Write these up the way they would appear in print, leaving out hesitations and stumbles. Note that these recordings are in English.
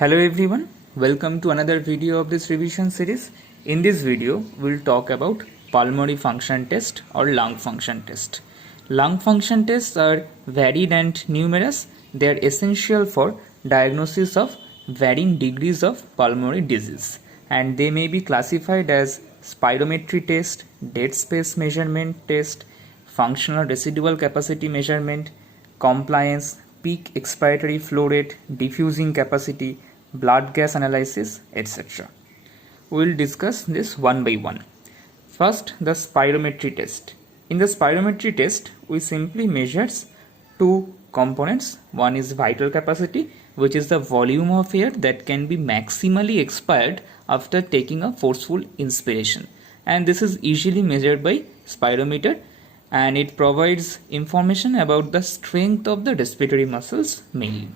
Hello everyone, welcome to another video of this revision series. In this video, we'll talk about pulmonary function test or lung function test. Lung function tests are varied and numerous. They are essential for diagnosis of varying degrees of pulmonary disease, and they may be classified as spirometry test, dead space measurement test, functional residual capacity measurement, compliance, peak expiratory flow rate, diffusing capacity, blood gas analysis, etc. We will discuss this one by one. First, the spirometry test. In the spirometry test, we simply measures two components. One is vital capacity, which is the volume of air that can be maximally expired after taking a forceful inspiration. And this is easily measured by spirometer, and it provides information about the strength of the respiratory muscles mainly.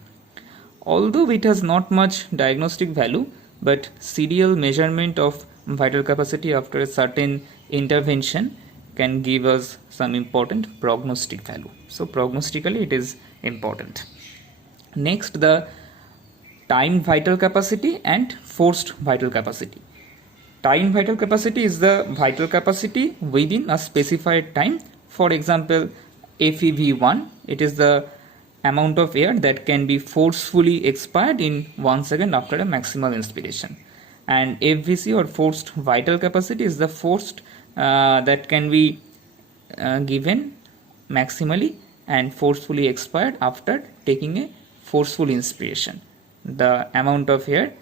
Although it has not much diagnostic value, but serial measurement of vital capacity after a certain intervention can give us some important prognostic value. So prognostically it is important. Next, the time vital capacity and forced vital capacity. Time vital capacity is the vital capacity within a specified time. For example, FEV1, it is the amount of air that can be forcefully expired in 1 second after a maximal inspiration. And FVC or forced vital capacity is the forced that can be given maximally and forcefully expired after taking a forceful inspiration. The amount of air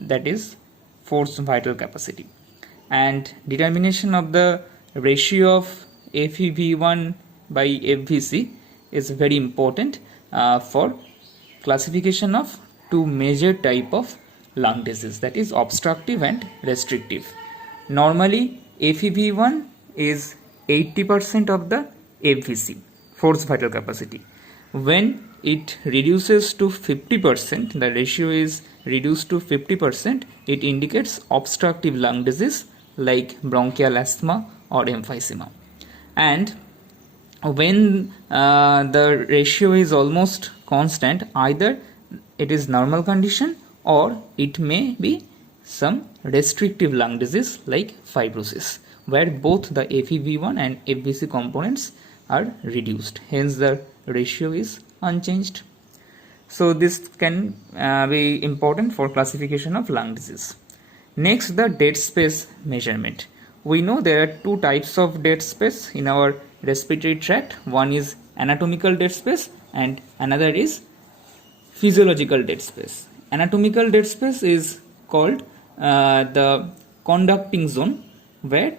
that is forced vital capacity. And determination of the ratio of FEV1 by FVC is very important for classification of two major type of lung disease, that is obstructive and restrictive. Normally FEV1 is 80% of the FVC, forced vital capacity. When it reduces to 50%, the ratio is reduced to 50%, it indicates obstructive lung disease like bronchial asthma or emphysema. And when the ratio is almost constant, either it is normal condition or it may be some restrictive lung disease like fibrosis, where both the FEV1 and FVC components are reduced, hence the ratio is unchanged. So this can be important for classification of lung disease. Next, the dead space measurement. We know there are two types of dead space in our respiratory tract. One is anatomical dead space and another is physiological dead space. Anatomical dead space is called the conducting zone, where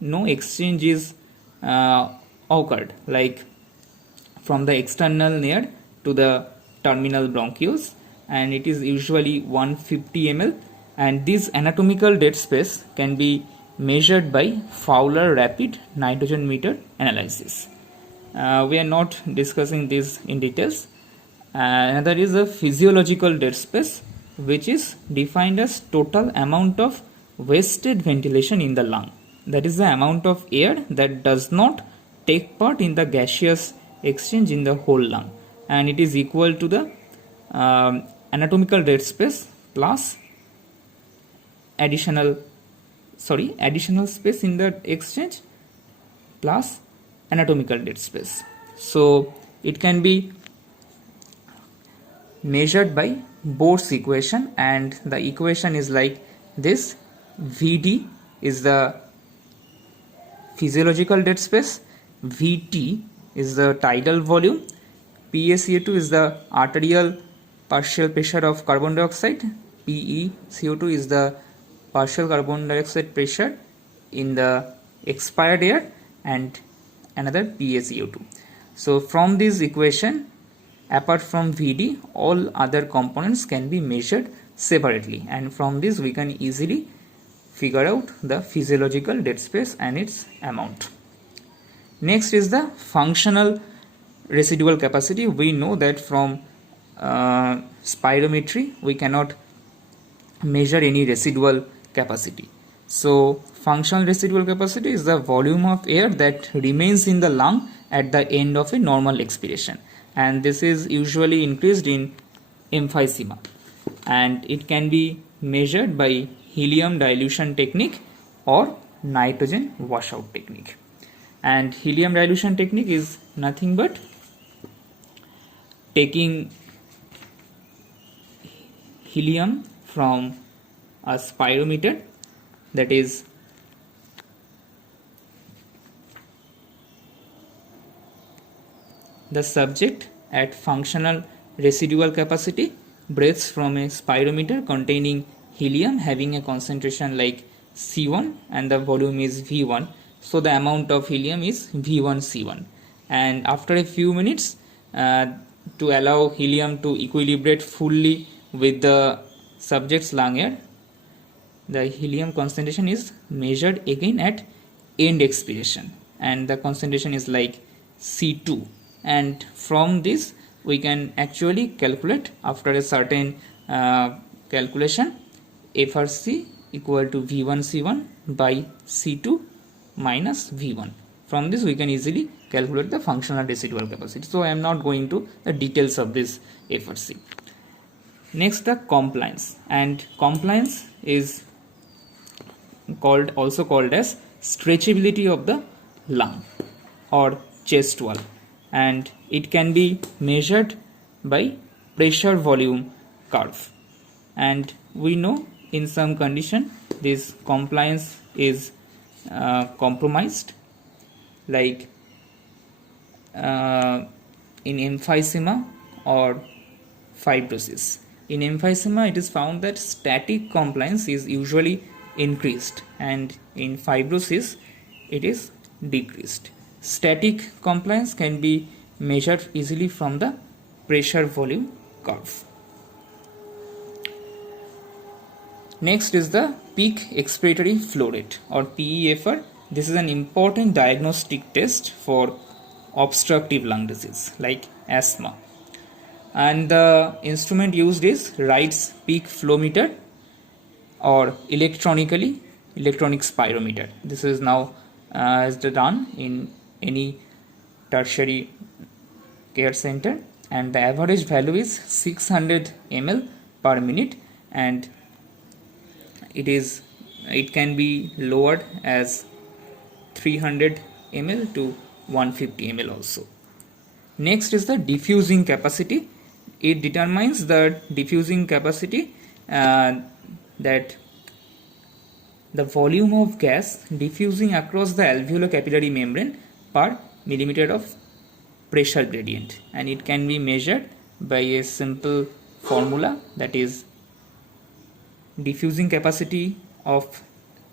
no exchange is occurred, like from the external nair to the terminal bronchioles, and it is usually 150 ml, and this anatomical dead space can be measured by Fowler rapid nitrogen meter analysis. We are not discussing this in details. Another is a physiological dead space, which is defined as total amount of wasted ventilation in the lung. That is the amount of air that does not take part in the gaseous exchange in the whole lung, and it is equal to the anatomical dead space plus additional space in the exchange plus anatomical dead space. So it can be measured by Bohr's equation, and the equation is like this: Vd is the physiological dead space, Vt is the tidal volume, PaCO2 is the arterial partial pressure of carbon dioxide, PeCO2 is the partial carbon dioxide pressure in the expired air, and another PaCO2. So from this equation, apart from Vd, all other components can be measured separately, and from this we can easily figure out the physiological dead space and its amount. Next is the functional residual capacity. We know that from spirometry we cannot measure any residual capacity. So functional residual capacity is the volume of air that remains in the lung at the end of a normal expiration, and this is usually increased in emphysema. and it can be measured by helium dilution technique or nitrogen washout technique. And helium dilution technique is nothing but taking helium from a spirometer, that is the subject at functional residual capacity breathes from a spirometer containing helium having a concentration like C1 and the volume is V1, so the amount of helium is V1C1, and after a few minutes to allow helium to equilibrate fully with the subject's lung air, the helium concentration is measured again at end expiration and the concentration is like C2, and from this we can actually calculate after a certain calculation FRC equal to V1C1 by C2 minus V1. From this we can easily calculate the functional residual capacity. So I am not going to the details of this FRC. Next, the compliance, and compliance is also called as stretchability of the lung or chest wall, and it can be measured by pressure volume curve, and we know in some condition this compliance is compromised, like in emphysema or fibrosis. In emphysema it is found that static compliance is usually increased and in fibrosis it is decreased. Static compliance can be measured easily from the pressure volume curve. Next is the peak expiratory flow rate or PEFR. This is an important diagnostic test for obstructive lung disease like asthma, and the instrument used is Wright's peak flow meter or electronic spirometer. This is now is done in any tertiary care center, and the average value is 600 ml per minute, and it can be lowered as 300 ml to 150 ml also. Next is the diffusing capacity. It determines the diffusing capacity, that the volume of gas diffusing across the alveolar capillary membrane per millimeter of pressure gradient, and it can be measured by a simple formula, that is diffusing capacity of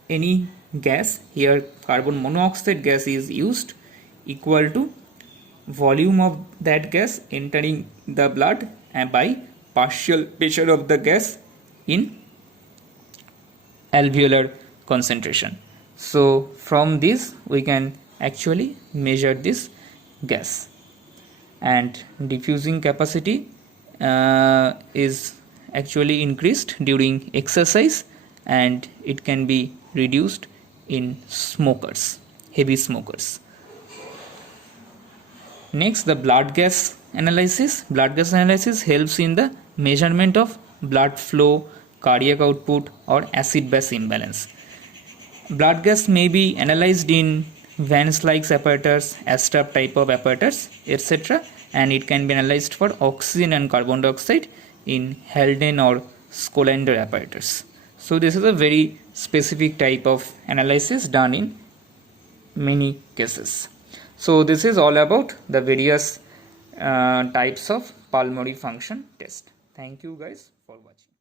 any gas, here carbon monoxide gas is used, equal to volume of that gas entering the blood and by partial pressure of the gas in alveolar concentration. So from this we can actually measure this gas, and diffusing capacity is actually increased during exercise, and it can be reduced in smokers, heavy smokers. Next, the blood gas analysis. Blood gas analysis helps in the measurement of blood flow, cardiac output or acid-base imbalance. Blood gas may be analyzed in Vance-like apparatus, Astrap type of apparatus, etc., and it can be analyzed for oxygen and carbon dioxide in Halden or Scolander apparatus. So this is a very specific type of analysis done in many cases. So this is all about the various types of pulmonary function test. Thank you guys for watching.